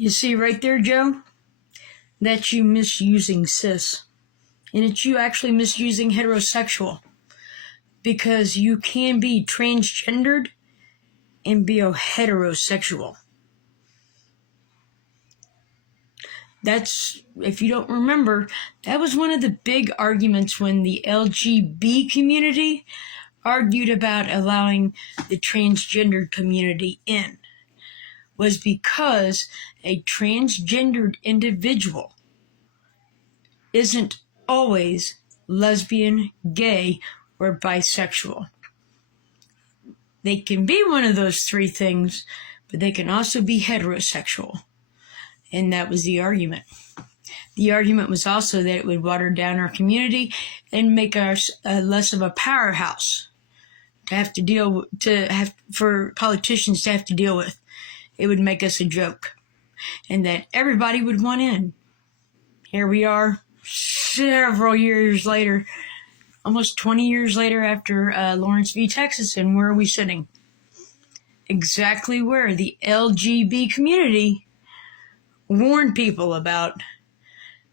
You see right there, Joe? That's you misusing cis. And it's you actually misusing heterosexual. Because you can be transgendered and be a heterosexual. That's, if you don't remember, that was one of the big arguments when the LGBT community argued about allowing the transgendered community in, was because a transgendered individual isn't always lesbian, gay, or bisexual. They can be one of those three things, but they can also be heterosexual. And that was the argument. The argument was also that it would water down our community and make us less of a powerhouse for politicians to have to deal with. It would make us a joke, and that everybody would want in. Here we are, several years later, almost 20 years later after Lawrence v. Texas, and where are we sitting? Exactly where the LGBT community warned people about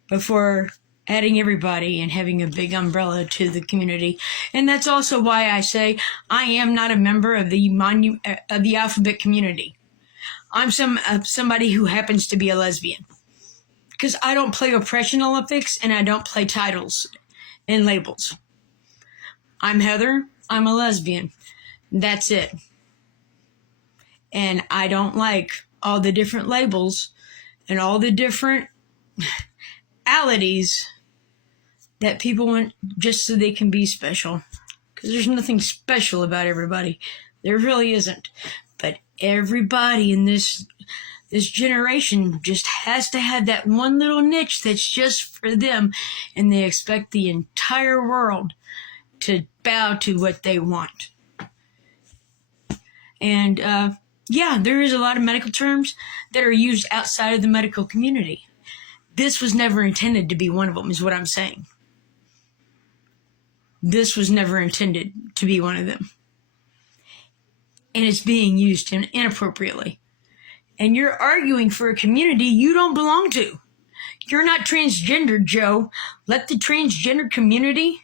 before adding everybody and having a big umbrella to the community. And that's also why I say I am not a member of the alphabet community. I'm somebody who happens to be a lesbian. Because I don't play Oppression Olympics and I don't play titles and labels. I'm Heather. I'm a lesbian. That's it. And I don't like all the different labels and all the different alities that people want just so they can be special. Because there's nothing special about everybody. There really isn't. But everybody in this generation just has to have that one little niche that's just for them, and they expect the entire world to bow to what they want. And there is a lot of medical terms that are used outside of the medical community. This was never intended to be one of them, is what I'm saying. This was never intended to be one of them. And it's being used inappropriately. And you're arguing for a community you don't belong to. You're not transgender, Joe. Let the transgender community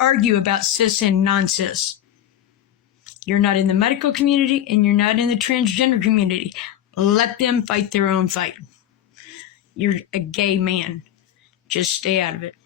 argue about cis and non-cis. You're not in the medical community and you're not in the transgender community. Let them fight their own fight. You're a gay man. Just stay out of it.